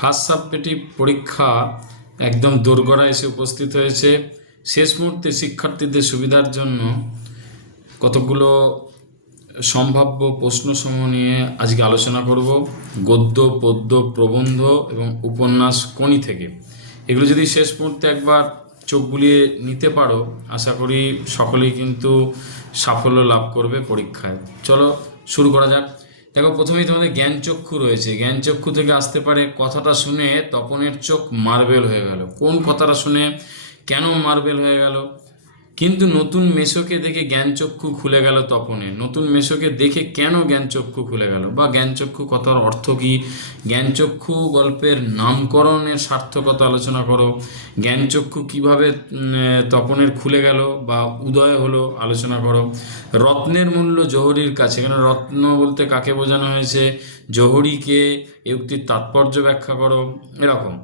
First subjective পরীক্ষা একদম দোরগোড়ায় এসে উপস্থিত হয়েছে। শেষ মুহূর্তে শিক্ষার্থীদের সুবিধার জন্য কতগুলো সম্ভাব্য প্রশ্নসমূহ নিয়ে আজকে আলোচনা করব। গদ্য, পদ্য, প্রবন্ধ এবং উপন্যাস কোনি থেকে। এগুলো যদি শেষ মুহূর্তে একবার চোখ বুলিয়ে নিতে পারো, আশা করি সকলেই কিন্তু সাফল্য লাভ করবে পরীক্ষায়। চলো শুরু করা যাক। দেখো, প্রথমেই তোমাদের জ্ঞানচক্ষু রয়েছে। জ্ঞানচক্ষু থেকে আসতে পারে কথাটা শুনে তপনের চোখ মার্বেল হয়ে গেল। কোন কথাটা শুনে কেন মার্বেল হয়ে গেল? কিন্তু নতুন মেশোকে দেখে জ্ঞানচক্ষু খুলে গেল তপনের। নতুন মেশোকে দেখে কেন জ্ঞানচক্ষু খুলে গেল, বা জ্ঞানচক্ষু কথার অর্থ কী? জ্ঞানচক্ষু গল্পের নামকরণের সার্থকতা আলোচনা করো। জ্ঞানচক্ষু কিভাবে তপনের খুলে গেল বা উদয় হলো আলোচনা করো। রত্নের মূল্য জহরির কাছে। এখানে রত্ন বলতে কাকে বোঝানো হয়েছে? জহরিকে। এই উক্তির তাৎপর্য ব্যাখ্যা করো। এরকম।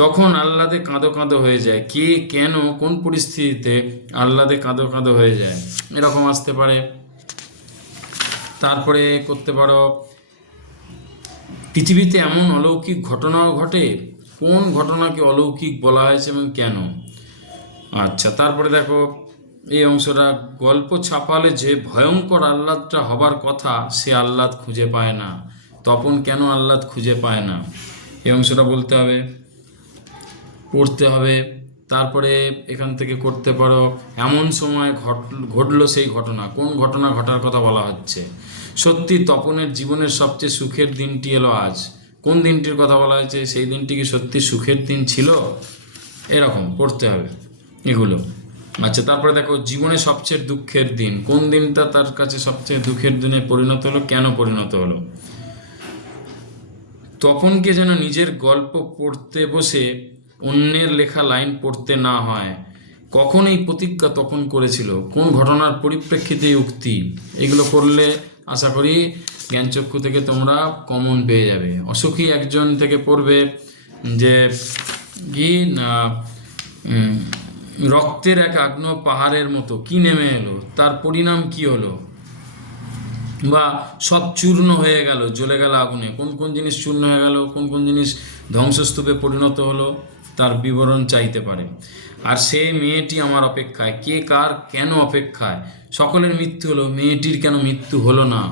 তখন আহ্লাদে কাঁদো কাঁদো হয়ে যায়। কে, কেন, কোন পরিস্থিতিতে আহ্লাদে কাঁদো কাঁদো হয়ে যায়, এরকম আসতে পারে। তারপরে করতে পারো, পৃথিবীতে এমন অলৌকিক ঘটনাও ঘটে। কোন ঘটনাকে অলৌকিক বলা হয়েছে এবং কেন? আচ্ছা, তারপরে দেখো এই অংশটা, গল্প ছাপালে যে ভয়ঙ্কর আহ্লাদটা হবার কথা সে আহ্লাদ খুঁজে পায় না। তপন কেন আহ্লাদ খুঁজে পায় না, এই অংশটা বলতে হবে, পড়তে হবে। তারপরে এখান থেকে করতে পারো, এমন সময় ঘটলো সেই ঘটনা। কোন ঘটনা ঘটার কথা বলা হচ্ছে? সত্যি তপনের জীবনের সবচেয়ে সুখের দিনটি এলো আজ। কোন দিনটির কথা বলা হয়েছে? সেই দিনটি কি সত্যি সুখের দিন ছিল? এরকম পড়তে হবে এগুলো। আচ্ছা, তারপরে দেখো, জীবনে সবচেয়ে দুঃখের দিন। কোন দিনটা তার কাছে সবচেয়ে দুঃখের দিনে পরিণত হলো, কেন পরিণত হলো? তপনকে যেন নিজের গল্প পড়তে বসে অন্যের লেখা লাইন পড়তে না হয়। কখন এই প্রতিজ্ঞা তপন করেছিল? কোন ঘটনার পরিপ্রেক্ষিতে এই উক্তি? এগুলো করলে আশা করি জ্ঞানচক্ষু থেকে তোমরা কমন পেয়ে যাবে। অসুখী একজন থেকে পড়বে যে কি না, রক্তের এক আগ্নেয় পাহাড়ের মতো কি নেমে এলো, তার পরিণাম কি হলো? বা সব চূর্ণ হয়ে গেল, জ্বলে গেল আগুনে। কোন কোন জিনিস চূর্ণ হয়ে গেল, কোন কোন জিনিস ধ্বংসস্তূপে পরিণত হলো, তার বিবরণ চাইতে পারে। আর সেই মেয়েটি আমার অপেক্ষায়। কে, কার, কেন অপেক্ষায়? সকলের মৃত্যু হলো, মেয়েটির কেন মৃত্যু হলো না,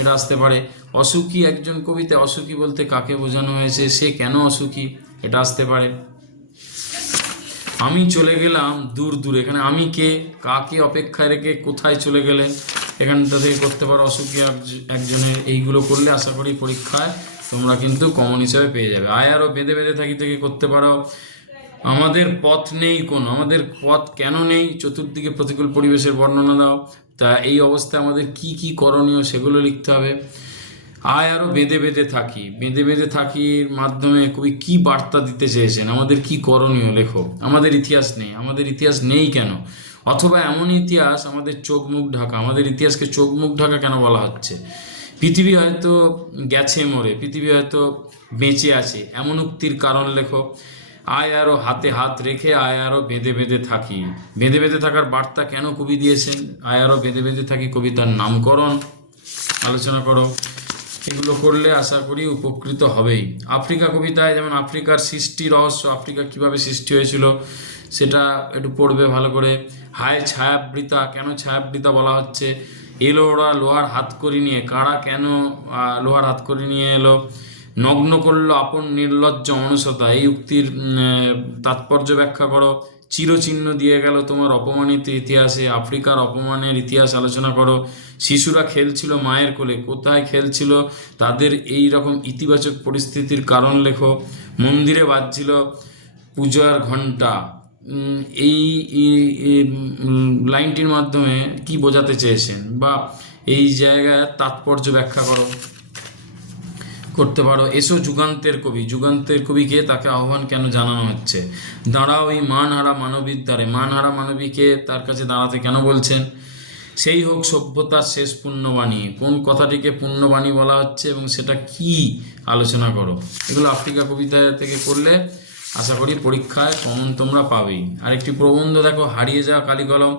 এটা আসতে পারে। অসুখী একজন কবিতে, অসুখী বলতে কাকে বোঝানো হয়েছে, সে কেন অসুখী, এটা আসতে পারে। আমি চলে গেলাম দূর দূরে। এখানে আমি কে, কাকে অপেক্ষায় রেখে কোথায় চলে গেলেন, এখানটা থেকে করতে পারো অসুখী একজনের। এইগুলো করলে আশা করি পরীক্ষায় তোমরা কিন্তু কমন হিসেবে পেয়ে যাবে। আয়ারও বেঁধে বেঁধে থাকি থেকে করতে পারো, আমাদের পথ নেই কোনো। আমাদের পথ কেন নেই? চতুর্দিকে প্রতিকূল পরিবেশের বর্ণনা দাও। তা এই অবস্থায় আমাদের কি কি করণীয় সেগুলো লিখতে হবে। আরও বেঁধে বেঁধে থাকি। বেঁধে বেঁধে থাকির মাধ্যমে কবি কি বার্তা দিতে চেয়েছেন, আমাদের কি করণীয় লেখো। আমাদের ইতিহাস নেই। আমাদের ইতিহাস নেই কেন? অথবা এমন ইতিহাস আমাদের চোখ মুখ ঢাকা। আমাদের ইতিহাসকে চোখ মুখ ঢাকা কেন বলা হচ্ছে? পৃথিবী হয়তো গেছে মরে, পৃথিবী হয়তো বেঁচে আছে, এমন উক্তির কারণ লেখো। আয় আরও হাতে হাত রেখে আয় আরও বেঁধে বেঁধে থাকি। বেঁধে বেঁধে থাকার বার্তা কেন কবি দিয়েছেন? আয় আরও বেঁধে বেঁধে থাকি কবিতার নামকরণ আলোচনা করো। এগুলো করলে আশা করি উপকৃত হবেই। আফ্রিকা কবিতায় যেমন আফ্রিকার সৃষ্টি রহস্য, আফ্রিকা কিভাবে সৃষ্টি হয়েছিল সেটা একটু পড়বে ভালো করে। হায় ছায়াবৃতা, কেন ছায়াবৃতা বলা হচ্ছে? এলো ওরা লোহার হাতকড়ি নিয়ে, কারা কেন লোহার হাতকড়ি নিয়ে এলো? নগ্ন করলো আপন নির্লজ্জ মনুষ্যতা, এই উক্তির তাৎপর্য ব্যাখ্যা করো। চিরচিহ্ন দিয়ে গেল তোমার অপমানিত ইতিহাসে, আফ্রিকার অপমানের ইতিহাস আলোচনা করো। শিশুরা খেলছিল মায়ের কোলে, কোথায় খেলছিল, তাদের এই রকম ইতিবাচক পরিস্থিতির কারণ লেখো। মন্দিরে বাজছিল পূজার ঘণ্টা, এই লাইনটির মাধ্যমে কি বোঝাতে চেয়েছেন, বা এই জায়গায় তাৎপর্য ব্যাখ্যা করো। করতে পারো, এসো যুগান্তের কবি। যুগান্তের কবিকে, তাকে আহ্বান কেন জানানো হচ্ছে? দাঁড়াও এই মানহারা মানবীর দ্বারে। মানহারা মানবীকে তার কাছে দাঁড়াতে কেন বলছেন? সেই হোক সভ্যতার শেষ পুণ্যবাণী। কোন কথাটিকে পুণ্যবাণী বলা হচ্ছে এবং সেটা কি আলোচনা করো। এগুলো আফ্রিকা কবিতা থেকে করলে আশা করি পরীক্ষায় কমন তোমরা পাবেই। আরেকটি প্রবন্ধ দেখো, হারিয়ে যাওয়া কালি কলম।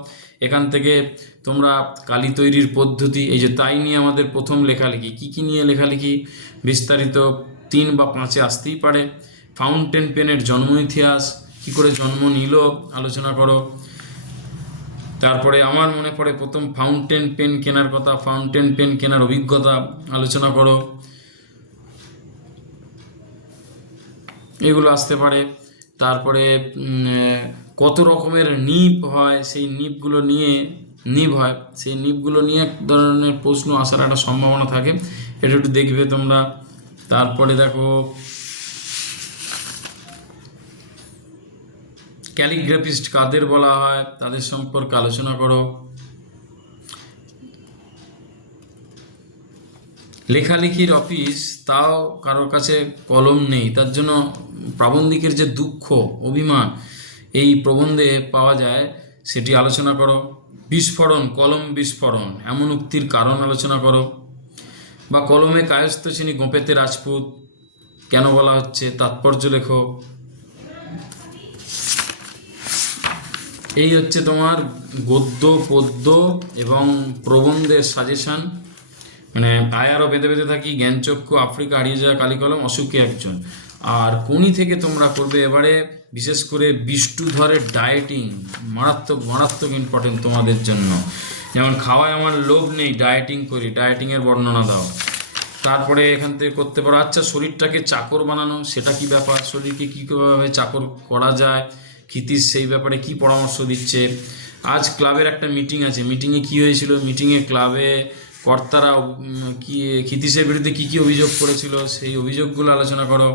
এখান থেকে তোমরা কালি তৈরির পদ্ধতি, এই যে তাই নিয়ে আমাদের প্রথম লেখালেখি, কী কী নিয়ে লেখালেখি বিস্তারিত 3 বা 5-এ আসতেই পারে। ফাউন্টেন পেনের জন্ম ইতিহাস, কী করে জন্ম নিল আলোচনা করো। তারপরে আমার মনে পড়ে প্রথম ফাউন্টেন পেন কেনার কথা, ফাউন্টেন পেন কেনার অভিজ্ঞতা আলোচনা করো, এগুলো আসতে পারে। তারপরে কত রকমের নিব হয়, সেই নিবগুলো নিয়ে সেই নিবগুলো নিয়ে এক ধরনের প্রশ্ন আসার একটা সম্ভাবনা থাকে, এটা একটু দেখবে তোমরা। তারপরে দেখো ক্যালিগ্রাফিস্ট কাদের বলা হয়, তাদের সম্পর্কে আলোচনা করো। লেখালেখির অফিস, তাও কারোর কাছে কলম নেই, তার জন্য প্রাবন্ধিকের যে দুঃখ অভিমান এই প্রবন্ধে পাওয়া যায়, সেটি আলোচনা করো। বিস্ফোরণ, কলম বিস্ফোরণ এমন উক্তির কারণ আলোচনা করো। বা কলমে কায়স্থ শ্রেণী গোপেতে রাজপুত কেন বলা হচ্ছে, তাৎপর্য লেখো। এই হচ্ছে তোমার গদ্য, পদ্য এবং প্রবন্ধের সাজেশান। মানে আয়ারও বেঁধে বেঁধে থাকি, জ্ঞানচক্ষু, আফ্রিকা হারিয়ে যাওয়া, কালিকলম, অসুখী একজন। আর কোনি থেকে তোমরা করবে এবারে, বিশেষ করে বিষ্ণুধরের ডায়েটিং, মারাত্মক মারাত্মক ইম্পর্টেন্ট তোমাদের জন্য। যেমন খাওয়ায় আমার লোভ নেই, ডায়েটিং করি, ডায়েটিংয়ের বর্ণনা দাও। তারপরে এখান থেকে করতে পারো, আচ্ছা শরীরটাকে চাকর বানানো, সেটা কি ব্যাপার, শরীরকে কীভাবে চাকর করা যায়, ক্ষিতীশ সেই ব্যাপারে কি পরামর্শ দিচ্ছে। আজ ক্লাবের একটা মিটিং আছে, মিটিংয়ে কি হয়েছিল, মিটিংয়ে ক্লাবে কর্তারা কি ক্ষিতীশের বিরুদ্ধে কী কী অভিযোগ করেছিল, সেই অভিযোগগুলো আলোচনা করো।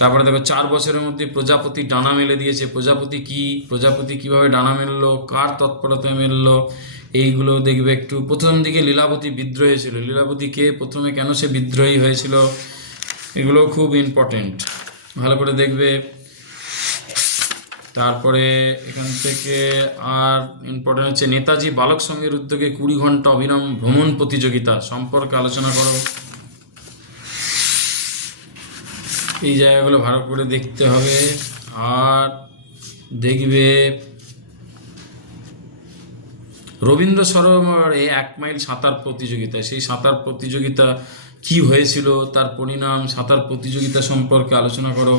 তারপরে দেখো 4 বছরের মধ্যে প্রজাপতি ডানা মেলে দিয়েছে, প্রজাপতি কি, প্রজাপতি কিভাবে ডানা মেললো, কার তৎপরতায় মেললো, এইগুলো দেখবে একটু। প্রথম দিকে লীলাবতী বিদ্রোহী ছিল, লীলাবতীকে প্রথমে কেন সে বিদ্রোহী হয়েছিল, এগুলো খুব ইম্পর্টেন্ট, ভালো করে দেখবে। তারপরে এখান থেকে আর ইম্পর্টেন্ট হচ্ছে নেতাজি বালক সংঘের উদ্যোগে 20 ঘন্টা অবিরাম ভ্রমণ প্রতিযোগিতা সম্পর্কে আলোচনা করো। এই জায়গাগুলো ভালো করে দেখতে হবে। আর দেখবে রবীন্দ্র সরোবরে 1 মাইল সাঁতার প্রতিযোগিতা, সেই সাঁতার প্রতিযোগিতা কি হয়েছিল, তার পরিণাম, সাঁতার প্রতিযোগিতা সম্পর্কে আলোচনা করো।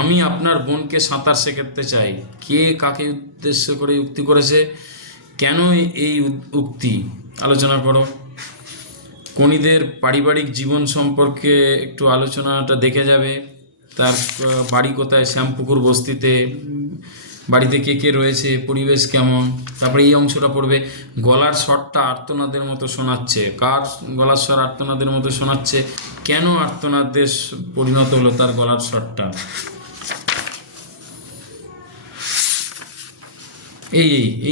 আমি আপনার বোনকে সাঁতার শেখাতে চাই, কে কাকে উদ্দেশ্য করে উক্তি করেছে, কেন এই উক্তি আলোচনা করো। কোনিদের পারিবারিক জীবন সম্পর্কে একটু আলোচনাটা দেখে যাবে, তার বাড়ি কোথায়, শ্যামপুকুর বস্তিতে, বাড়িতে কে কে রয়েছে, পরিবেশ কেমন। তারপরে এই অংশটা পড়বে, গলার স্বরটা আর্তনাদের মতো শোনাচ্ছে, কার গলার স্বর আর্তনাদের মতো শোনাচ্ছে, কেন আর্তনাদের পরিণত হলো তার গলার স্বরটা।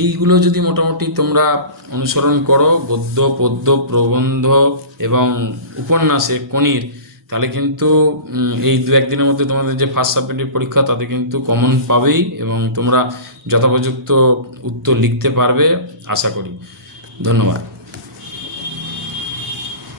এইগুলো যদি মোটামুটি তোমরা অনুসরণ করো গদ্য, পদ্য, প্রবন্ধ এবং উপন্যাসে কোনির, তাহলে কিন্তু এই 2-1 দিনের মধ্যে তোমাদের যে ফার্স্ট সাবজেক্টের পরীক্ষা, তাতে কিন্তু কমন পাবেই এবং তোমরা যথোপযুক্ত উত্তর লিখতে পারবে আশা করি। ধন্যবাদ।